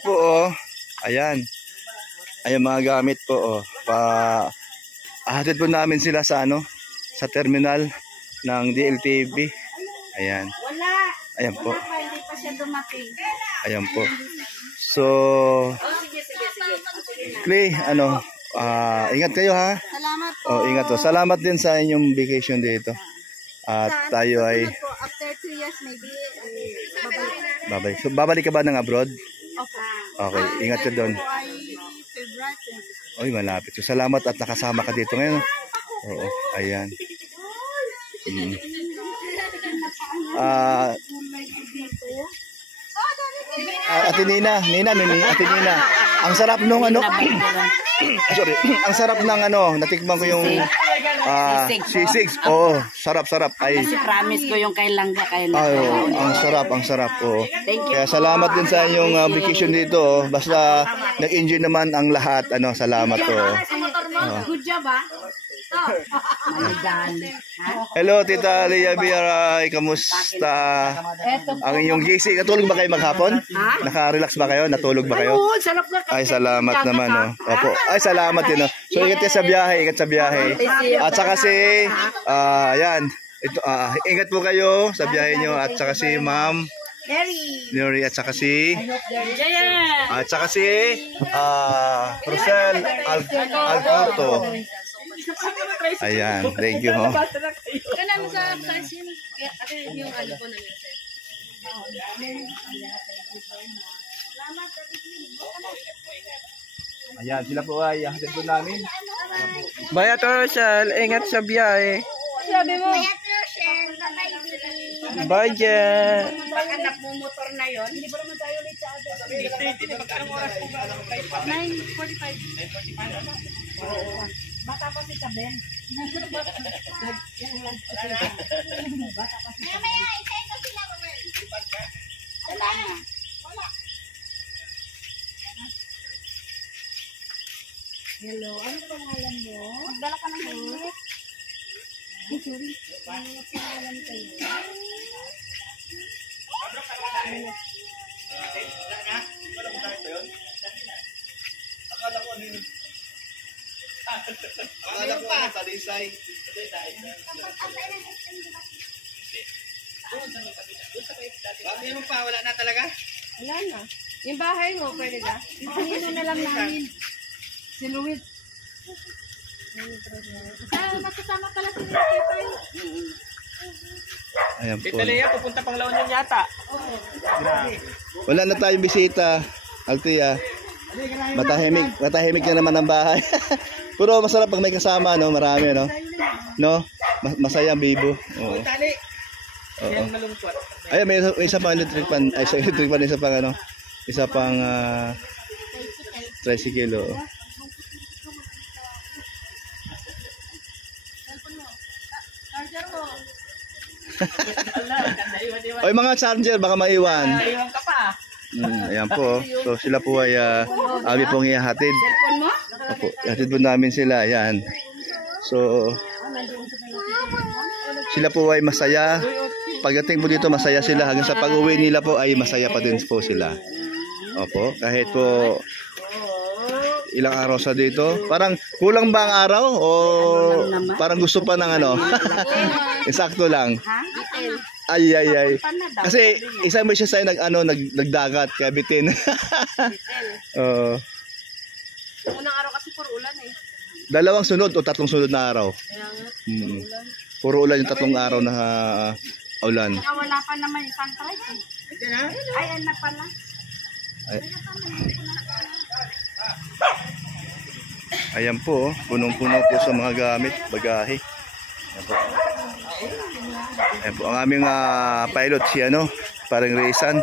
po oh. Ayan. Ayan mga gamit po oh. Ahatid po namin sila sa sa terminal ng DLTV. Ayan. Ayan po. Hindi pa siya dumating. Ayan po. So, Clay, ingat kayo ha. Salamat po. Oh, ingat po. Salamat din sa inyong vacation dito. At tayo ay after 2 years maybe babalik. babalik. So, babalik ka ba ng abroad? Opo. Okay, ingat ka doon. Oy, malapit. So, salamat at nakasama ka dito ngayon. Oo, ayan. Ate Nina, Ate Nina. Ang sarap nung sorry, ang sarap ng natikman ko yung sisig. Oh, sarap. Ay, Kasi promise ko yung kay Langga kay ang sarap. Oh. Kaya salamat din sa inyong vacation dito. Oh. Basta nag-enjoy naman ang lahat. Salamat po. Good job ah. Hello, Tita Leia Biaray. Kamusta? Ang inyong gising. Natulog ba kayo maghapon? Naka-relax ba kayo? Natulog ba kayo? Ay, salamat naman. Oh. Opo. Ay, salamat din. Oh. So, ingat sa biyahe. At saka ayan. Ingat po kayo sa biyahe nyo. At saka si Ma'am Neri at saka si Rosel Alcorto. Ayan, thank you ho. Kanang sa size yun. Yung po namin sir. Ayan, sila po ay hatid po namin. Bye Ate Rochelle, ingat sa biyahe. Sabi mo. Bye Jen. Baka nagmumotor na yon. Hindi ba naman tayo late sa atin? 9:45. Bata pa si Saben. Hello, ano pangalan mo? Magdala ka ng helmet. Sorry. Ano pangalan kayo? Akala ko talisay. Bakit mo pa? Wala na talaga? Wala na. Yung bahay mo, pwede ka? Ipanino na lang namin. Si Luis. Magkasama pala si Luis. Ayan po. Tita Leia, pupunta pang La Union yata. Wala na tayong bisita. Altia. Matahimik na naman ang bahay. Pero masarap pag may kasama, marami, no? Masaya ang bibo. Oo. Yan malungkot. Ay, may isa pang electric pan. Ay, isa pang tricycle. Oo. Oy, mga charger baka maiwan. Iwan ka pa. Ayan po. So sila po ay abi pong ihahatid. Opo, ihatid po namin sila. Ayan. So sila po ay masaya. Pagdating po dito masaya sila. Hanggang sa pag-uwi nila po ay masaya pa din po sila. Opo, kahit po ilang araw sa dito. Parang kulang ba ang araw o parang gusto pa ng Eksakto lang. Ay. Kasi isang beses siya nagdagat kaya bitin. Unang araw kasi puro ulan eh. Dalawang sunod o tatlong sunod na araw. Puro ulan yung tatlong araw na ulan. Wala pa naman isang trike. Ay, na pala. Ayan po, punong-puno po sa mga gamit, bagahe. Ayan po, ang aming pilot si parang Raysan.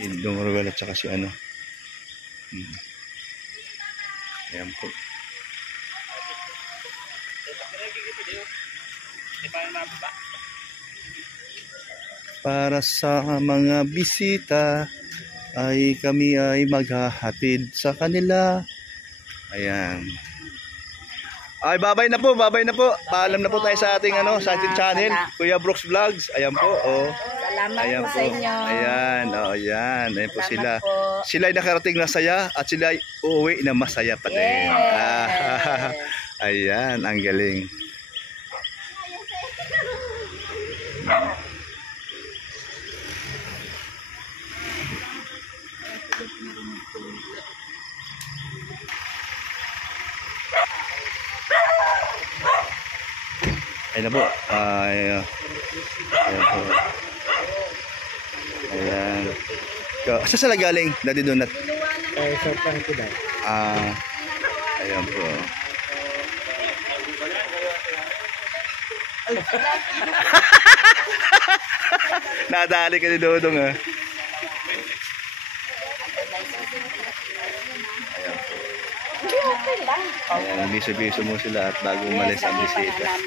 Indong Ruel at saka si Ayan po. Para sa mga bisita ay kami ay maghahatid sa kanila. Ayan. Ay, babay na po, babay na po. Paalam na po tayo sa ating sa ating channel, Kuya Brooks Vlogs. Ayan po, oh. Salamat Ayan po po. sa inyo. Ayan, oh, ayan. Ayan po sila. Salamat po. Sila ay nakarating na saya at sila ay uuwi na masaya pa din. Ah, ayan, ang galing. Ayan na po. Ayan po. Ayan. Saan sila galing? Daddy Donut? Ayan po. Nadali ka ni Dodong ah. Ayan, biso-biso mo sila at bago umalis ang bisita. Ayan.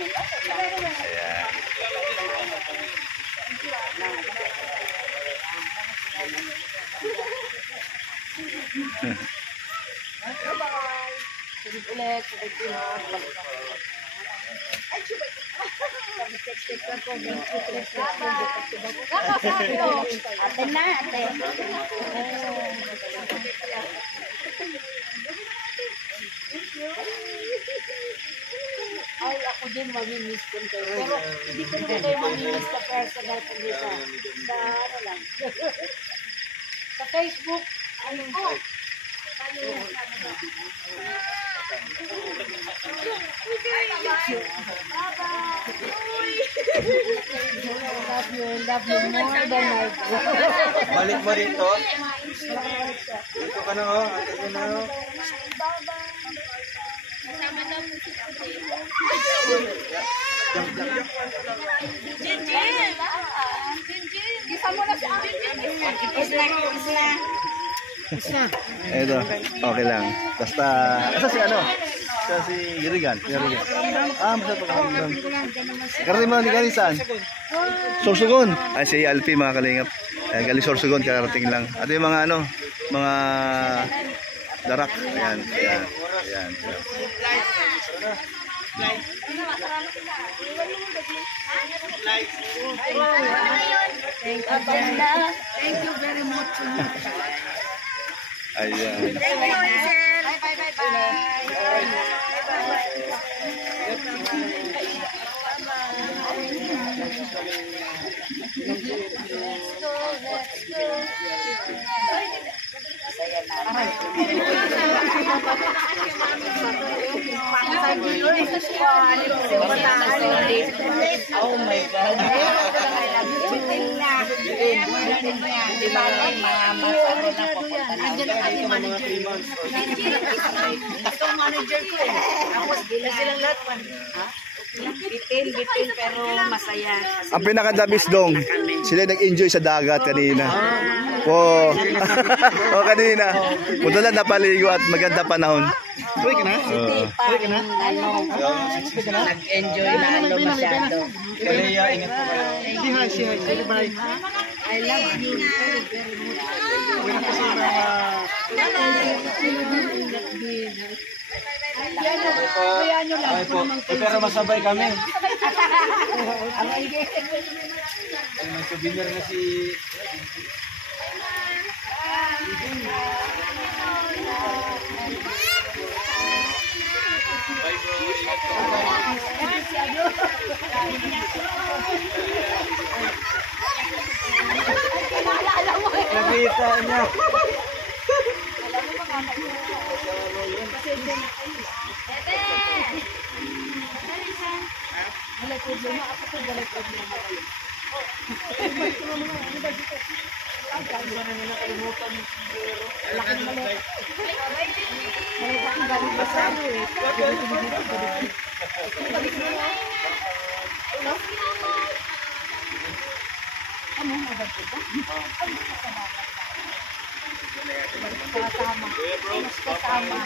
Ate na, ate. Ay, ako din mamimiss ko kayo. Pero hindi ko naman kayo mamimiss na personal ko dito. Sa ano lang. Sa Facebook, ano po? Love you more than I do. Balik mo rito. Dito ka na oh. Ate ko na oh. Kasama daw po si Ate. Gisa mo na si Ate. Isla. Ito, okay lang. Basta, si si Girigan. Basta pa kami doon. Karating mo ni Karisan. Sorsogon. Ay, si Alfie mga kalingap. Ayan, galing Sorsogon, karating lang. At yung mga mga darak. Ayan, ayan, ayan. Thank you very much. Ayan. Oh my God. Di ba mga masaro na pupunta na. Nandiyan ang ating manager. Ito ang manager ko eh. Tapos silang lahat man. Bitin pero masaya. Ang pinaka-dabis dong, sila nag-enjoy sa dagat kanina. Oo. Oh, kanina. Punta lang napaligo at maganda panahon. Uy ka na? Uy ka na? Nag-enjoy lalo masyado. Kaya ingat po kayo. Si hi. Say bye. I love you very much. Uwi na kasi mga... Pero masabay kami. Ay, may souvenir na si... Nakita niya.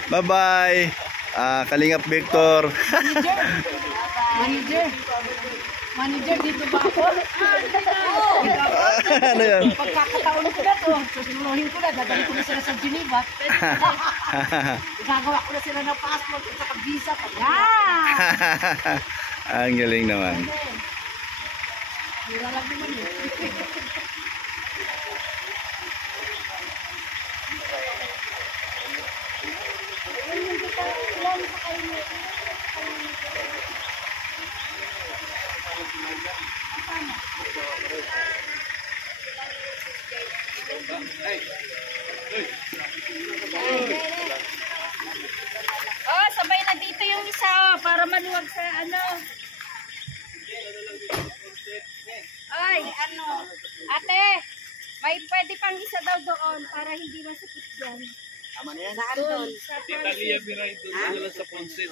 Bye-bye. Kalingap Victor. Manager, dito ba ako? Ano yan? Pagkakataon ko na to, susunuhin ko na, dadali ko na sila sa Geneva. Gagawa ko na sila ng passport at saka visa. Yan! Ang galing naman. Mura lang naman eh. Oh, sabay na dito yung isa oh, para maluwag sa ano. Ay, ano? Ate, may pwede pang isa daw doon para hindi masakit dyan. Saan doon? Sa Italia Biray doon sa Ponset.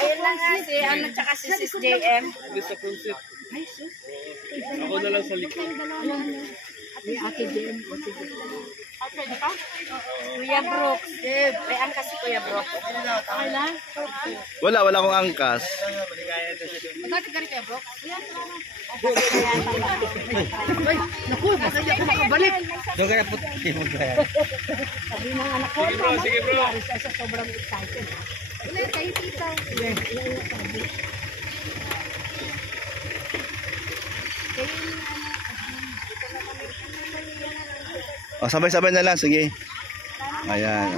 ayun lang nga si ano tsaka si Sis JM. Hindi sa Ponset. Ako na lang sa likod. Kuya Brooks. May angkas si Kuya Brooks. Wala akong angkas. Magkati ka rin Kuya Brooks? Naku, baka hindi ako makabalik. Doon ka na puti mo kaya. Sabi ng anak ko, Sige bro, sige bro. Sa sobrang excited. Ulit, kayo tita. O, sabay-sabay na lang. Sige. Ayan.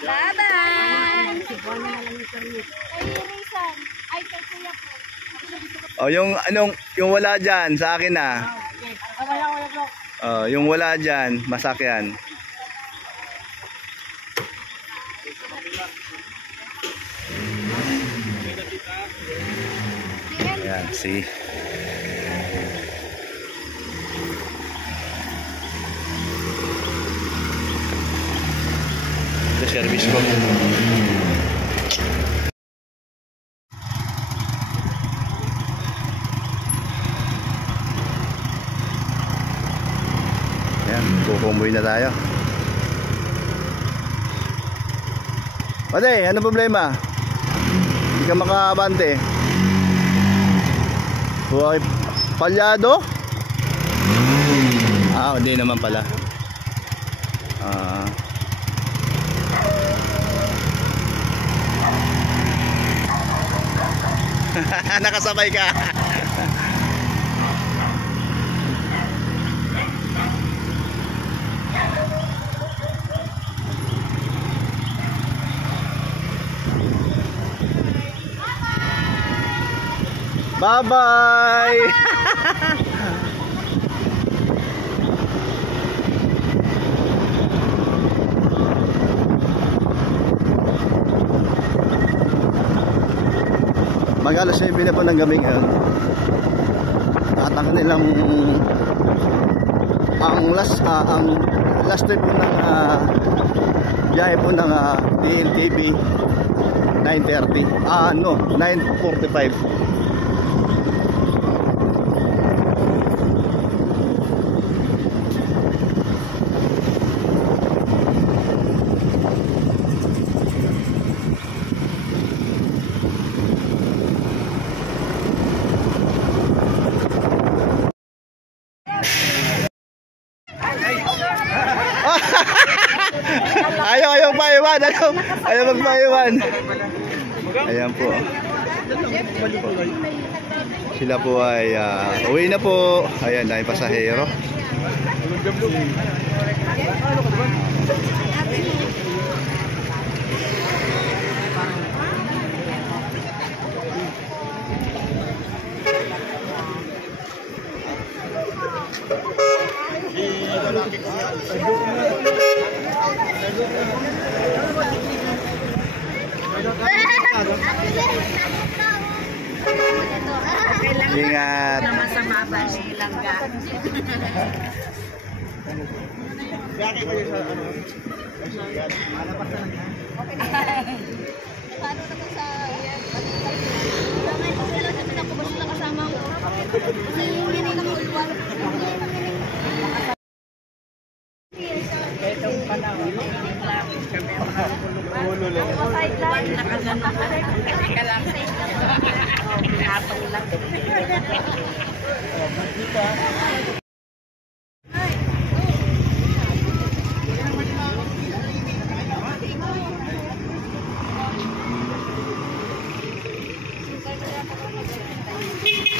Laban! O, yung wala dyan, sa akin na. Yung wala dyan, masakyan. Ayan, see. Ito service ko. Ayan, kukumboy na tayo. Pate, ano problema? Hindi ka makabante. Buhay palyado? Hindi naman pala. Nakasabay ka. Bye-bye. Mag-alas 7 na po ng gabi ngayon. At ang kanilang ang last trip po ng biyahe po ng DLTV 9:30. 9:45. Ayaw paiwan. Ayaw magpaiwan. Ayan po. Sila po ay uwi na po. Ayan, dahil pasahero. Ingat. Masama ba si Langga?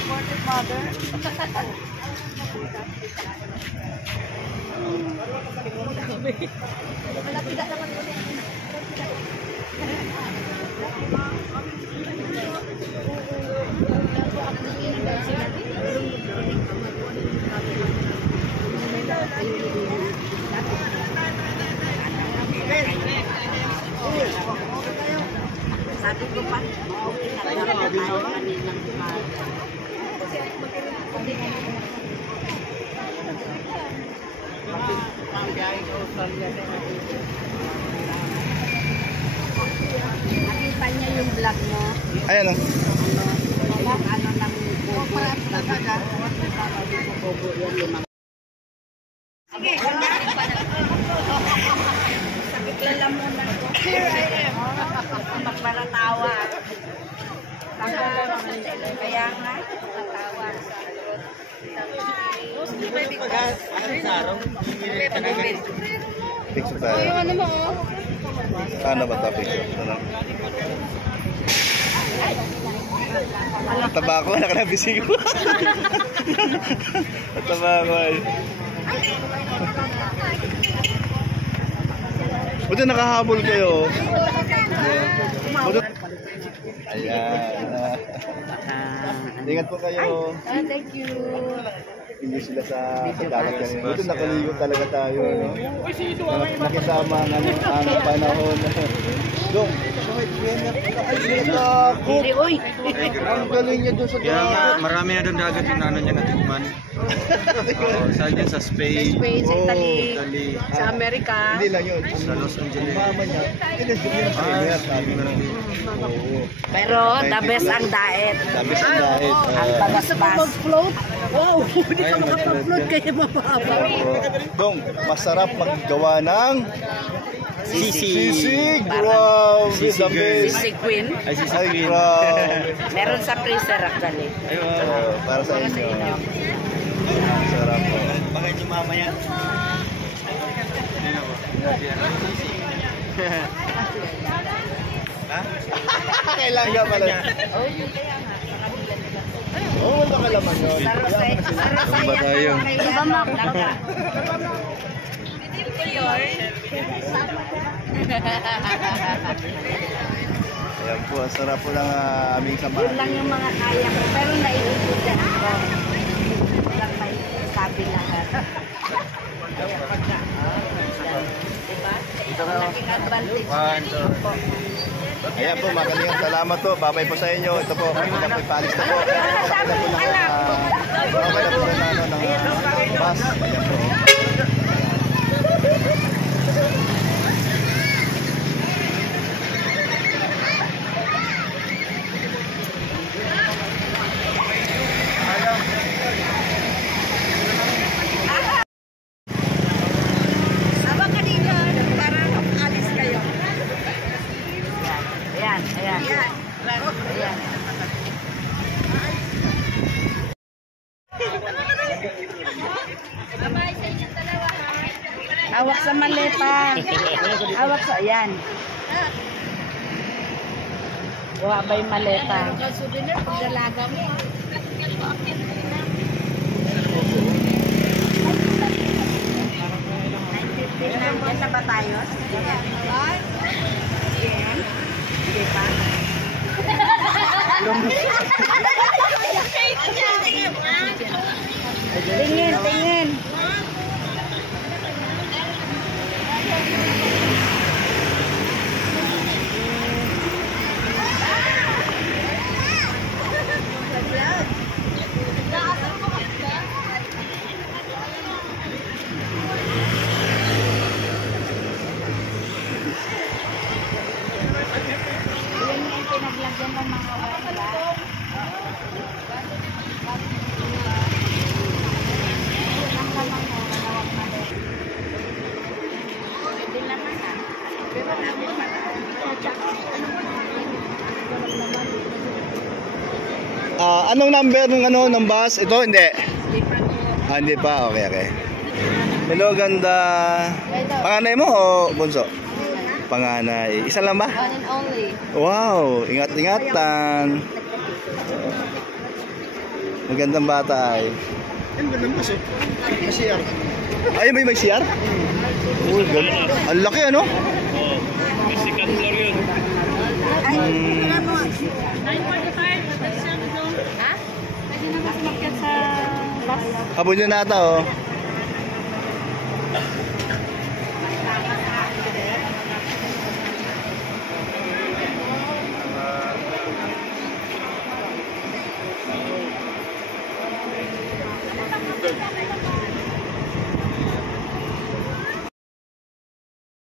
supportive mother. Sabi ko pa, nakita niya yung vlog mo. Ayan o. Ano ng bobo. Bobo yung limang. Sige. Sakit lalamunan ko. Here I am. Magparatawa. Kaya nga, natawa. Picture tayo. Ano mo? Ano ba ito picture? Ano? Taba ko, nakanabisi ko. Taba ko ay. Buti nakahabol kayo. Buti. Ayan. Ingat po kayo. Thank you. Hindi sila sa dagat kanina. Buti nakaligo talaga tayo. No? Nakisama ang panahon. Dong, ay natakot. Ang galing niya doon sa Kaya nga, dagat. marami na doon dagat yung ano niya natikman. Saan yan? Sa Spain, Sa Italy, Italy, sa Amerika. Hindi lang yun. sa Los Angeles. Mama niya, pinasugin sa kanya. Sabi na rin. Oo. Pero the best ang diet. Sabi sa dahil. Ang babasbas. Mag-float? Wow, hindi ka makapag-float kaya mababa. Dong, masarap maggawa ng Sisig. sisig. Grabe, the best. Si Queen. Ay, si Ay, Queen. grabe. Meron sa freezer actually. Ay, Para sa inyo. Sarap po. Baka niyo mamaya. Kailangan ka pala. Oo, wala ka laman yun. Saan ba tayo? Iba mo ako. Ayan po, sarap po lang aming Yun samahan. lang yung mga kaya ko. Pero naiintindihan ko. Walang may sabi lahat. Kaya pagka, diba? Malaking advantage niya po. Ayan po, magaling salamat po. Babay po sa inyo. Ito po, kami na po ipalis na po. Sakit na po ng babay na po ng bus. Ayan po. Sabang kanina, para alis kayo. Ayan, ayan. Ayan. Hawak sa maleta. Hawak sa, ayan. Buha ba yung maleta? Souvenir pag dalaga mo. Yan na ba tayo? Yan. Hindi pa? Tingin, tingin. Yan yung pinaglagyan ng mga wala. Hindi naman ha. Pero namin Anong number ng ng bus? Ito, hindi. Hindi pa po. Hindi pa. Okay, okay. Hello, ganda. Panganay mo o bunso? Panganay. Isa lang ba? One and only. Wow, ingat-ingatan. Magandang bata ay. Ang ganda mo, so. CR. Ay, may CR? Uy, ganda. Ang laki ano? May second floor yun. Ay, wala mo. 9:45, natas siya doon. Ha? Pwede na mas makyat sa bus. Habon yun nata oh.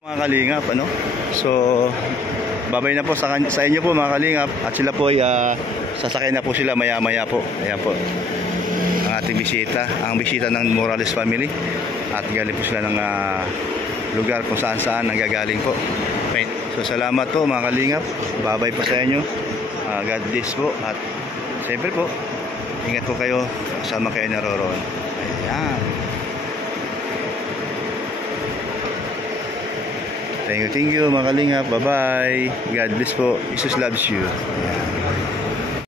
Mga kalingap, ano? So, babay na po sa inyo po mga kalingap. At sila po ay sasakay na po sila maya-maya po. Ayan po. Ang ating bisita. Ang bisita ng Morales family. At galing po sila ng lugar kung saan-saan nanggagaling po. Okay. So, salamat po mga kalingap. Babay po sa inyo. God bless po. At siyempre po, ingat po kayo. Kasama kayo naroroon. Ayan. Thank you mga kalingap. Bye-bye. God bless po. Jesus loves you. Ayan.